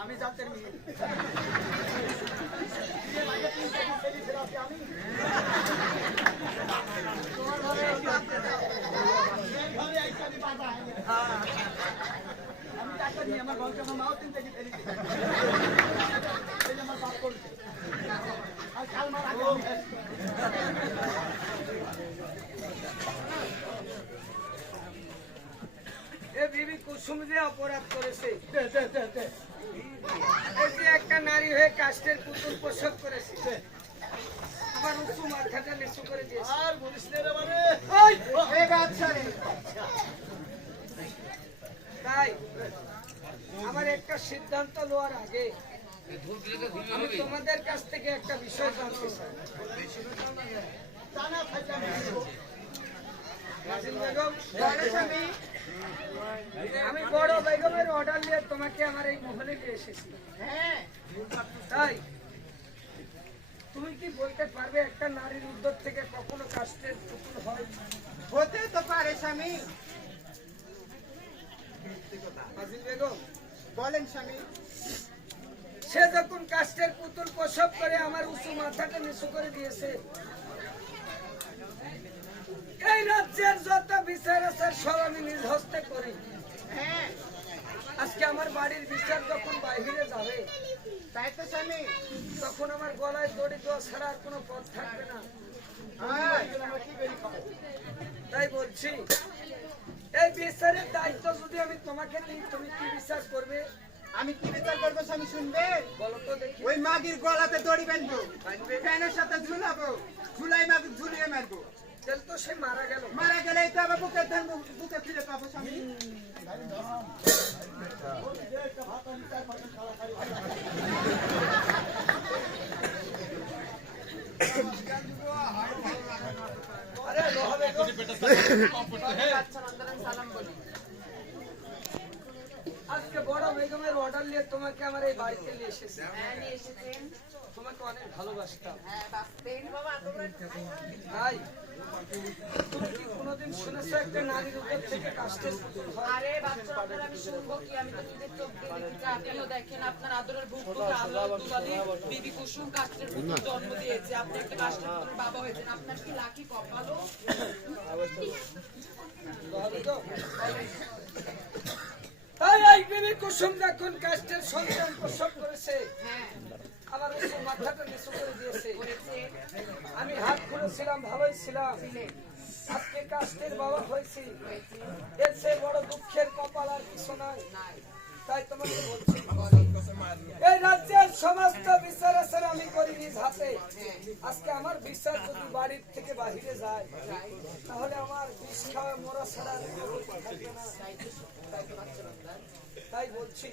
আমি জাতের মেয়ে আমার বলছে আমার মাও তিন থেকে ফেলি আমার বাপ করছে আর কাল মারা বিবি কুসুম যে অপরাধ করেছে এই যে একটা নারী হয়ে কাষ্টের পুতুল প্রসব করেছে আমার উঁচু মাথাটা নিচু করে দিয়েছে আর বলিস না রে মানে তাই আমার একটা সিদ্ধান্ত নেওয়ার আগে আমি তোমাদের কাছ থেকে একটা বিষয় জানতে চাই আমি বড় বেগমের অর্ডার নিয়ে তোমাকে আমার এই মহলে নিয়ে এসেছি তাই তুমি কি বলতে পারবে একটা নারীর উদ্যোগ থেকে কখনো কাষ্টের পুতুল হয়? হতে তো পারে স্বামী। বেগম বলেন স্বামী। সে যখন কাষ্টের পুতুল প্রসব করে আমার উঁচু মাথাটা নিচু করে দিয়েছে, এই রাজ্যের যত বিচার আছে সব আমি নিজ হস্তে করি। আজকে আমার বাড়ির বিচার যখন বাইরে যাবে, তাই তো স্বামী, তখন আমার গলায় দড়ি দেওয়া ছাড়া আর কোনো পথ থাকবে না। তাই বলছি, এই বিচারের দায়িত্ব যদি আমি তোমাকে দিই, তুমি কি বিচার করবে? আমি কি বিচার করবো স্বামী শুনবে? বলো তো দেখি। ওই মাগির গলাতে দড়ি বাঁধবো, ফ্যানের সাথে ঝুলাবো, ঝুলাই মাগি ঝুলিয়ে মারবো। তাহলে তো সে মারা গেল। মারা গেলেই তো আবার বুকের ধান বুকে ফিরে পাবো স্বামী। আজকে বড় বেগমের অর্ডার নিয়ে তোমাকে আমার এই বাড়িতে নিয়ে এসেছি। তোমাকে অনেক ভালোবাসতাম। হ্যাঁ বাসতেন বাবা তোমরা তাই তুমি কি কোনোদিন শুনেছো একটা নারীর উপর থেকে কাষ্ঠের পুতুল হয়? আরে বাচ্চা আপনারা আমি শুনবো কি? আমি তো নিজের চোখ দিয়ে দেখেছি। আপনিও দেখেন, আপনার আদরের ভূপতি আল্লাহ দুলালী বিবি কুসুম কাষ্ঠের পুতুল জন্ম দিয়েছে। আপনি একটা কাষ্ঠের পুতুল বাবা হয়েছেন। আপনার কি লাকি কপালও? তাই এই বিবি কুসুম যখন কাষ্ঠের সন্তান প্রসব করেছে, হ্যাঁ আমার উপর মাথাটা নিচু করে দিয়েছে। করেছে। আমি হাত খুলেছিলাম, ভালোই ছিলাম। ছিলেন। আজকে কাষ্ঠের বাবা হয়েছি, এর চেয়ে বড় দুঃখের কপাল আর কিছু নাই। নাই। তাই তোমাকে বলছি, এই রাজ্যের সমস্ত বিচার আচার আমি করি নিজ হাতে। আজকে আমার বিচার যদি বাড়ির থেকে বাহিরে যায়, তাহলে আমার বিষ খাওয়া মরা ছাড়া আর কেউ থাকবে না। তাই বলছি,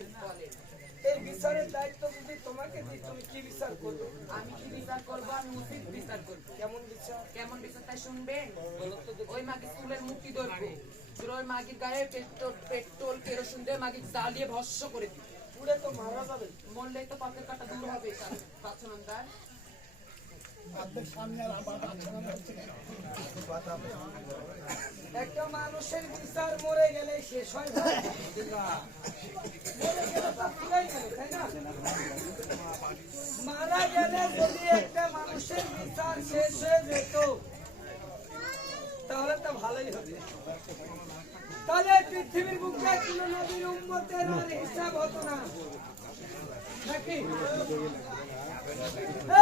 এই বিচারের দায়িত্ব যদি তোমাকে দিই, তুমি কি বিচার করবে? আমি কি বিচার করবো? আমি উচিত বিচার করবো। কেমন বিচার? কেমন বিচার তাই শুনবেন? ওই মাকে চুলের মুক্তি ধরবো, ওই মাগির গায়ে পেট্রোল কেরোসিন দিয়ে মাগি জ্বালিয়ে ভস্ম করে দিই। পুড়ে তো মারা যাবে। মরলেই তো পাপের কাটা দূর হবে। বাচ্চানন্দার একটা মানুষের বিচার মরে গেলে শেষ হয় না। মরে গেলে তো পুরাই গেল, তাই না? মারা গেলে যদি একটা মানুষের বিচার শেষ হয়ে যেত, তাহলে তো ভালোই হবে। তাহলে পৃথিবীর বুকে কোনো নবীর উম্মতের আর হিসাব হতো না, নাকি?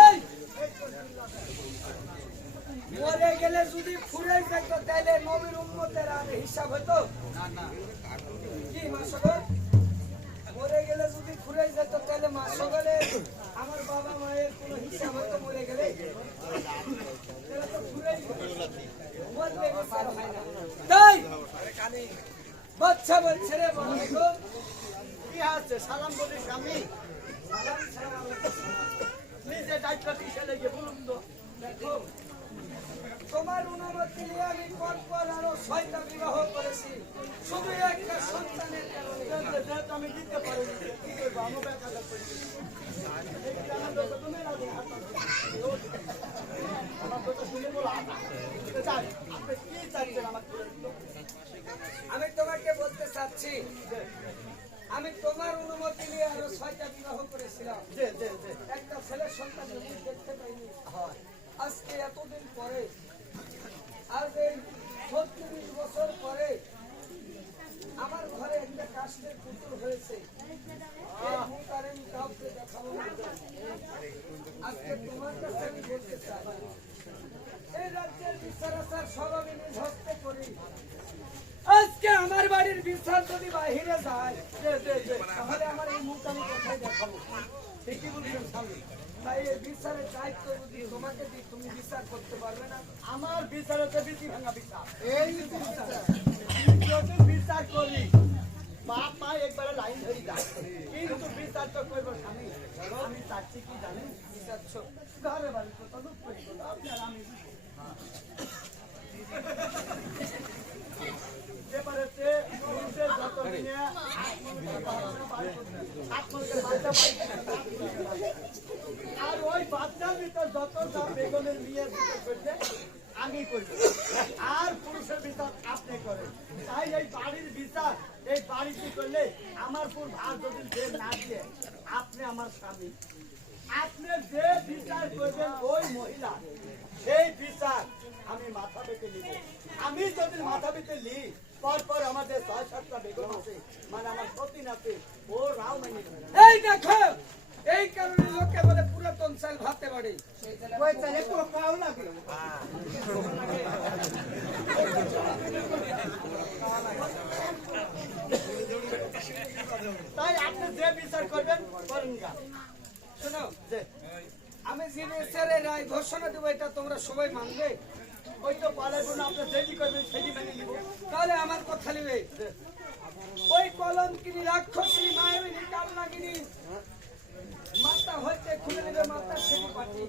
এই মরে গেলে যদি ফুরে যেত, তাহলে নবীর উম্মতের আর হিসাব হতো কি? মাসগর মরে গেলে যদি ফুরে যেত, তাহলে মাসগরে আমার বাবা মায়ের কোনো হিসাব হতো? মরে গেলে তাহলে তো ফুরেই মরলে বিচার হয় না। তাই বাচ্চা বলছে রে বড় কি আছে সালাম বলিস আমি নিজে দায়িত্ব কিসে লেগে বলুন তো। দেখো, তোমার অনুমতি নিয়ে আমি পরপর আরো 6টা বিবাহ করেছি, শুধু একটা সন্তানের কারণে। আমি দিতে পারি কি করবো আমার ব্যাপারটা কি চাইছেন আমার? আমি তোমাকে বলতে চাচ্ছি, আমি তোমার অনুমতি নিয়ে আরো 6টা বিবাহ করেছিলাম। একটা ছেলের সন্তান যদি দেখতে পাইনি। আজকে এতদিন পরে, আজ এই 36 বছর পরে আমার ঘরে একটা কাষ্ঠের পুতুল হয়েছে। এই মুখ আর আমি কাউকে দেখাবো না। আজকে তোমার কাছে আমি বলতে চাই, এই রাজ্যের বিচার আচার সব আমি নিজ হস্তে করি। আজকে আমার বাড়ির বিচার যদি বাহিরে যায়, তাহলে আমার এই মুখ আমি কোথায় দেখাবো? ঠিকই বলছেন স্বামী। তাই এই বিচারের দায়িত্ব যদি তোমাকে দিই, তুমি বিচার করতে পারবে না? আমার বিচারেতে বিধি ভাঙা বিচার। এই যদি বিচার করি বাপ মা একবারে লাইন ধরি যায়, কিন্তু বিচার তো করবো স্বামী। আমি চাচ্ছি কি জানেন? বিচার ঘরে বাড়ি তো তলব করি বলো, আপনার আমি ব্যাপারেতে পুরুষের যত দিনে আর ওই বাচ্চার ভিতর যত যা বেগমের বিয়ে করছে আমি করবো, আর পুরুষের বিচার আপনি করেন। তাই এই বাড়ির বিচার এই বাড়িতে করলে আমার পুর ভাত যদি যে না দিয়ে আপনি আমার স্বামী, আপনি যে বিচার করবেন ওই মহিলা, সেই বিচার আমি মাথা পেতে নিব। আমি যদি মাথা পেতে নিই, পরপর আমাদের 6-7টা বেগম আছে, মানে আমার সতীন আছে, ও রাও মানে এই দেখো, এই কারণে লোকে বলে পুরাতন চাল ভাতে বাড়ি। ওই চালে পোকাও লাগে। তাই আপনি যে বিচার করবেন করেন গা। শোনো, যে আমি যে বিচারে রায় ঘোষণা দেবো, এটা তোমরা সবাই মানবে? ওই তো পালাইব না, আপনি যেটি করবেন সেটি মেনে নিব। তাহলে আমার কথা নেবে। ওই কলঙ্কিনী রাক্ষসী মায়াবিনী কালনাগিনী মাথা হইতে খুলে নেবে, মাথা সেটি পাটি।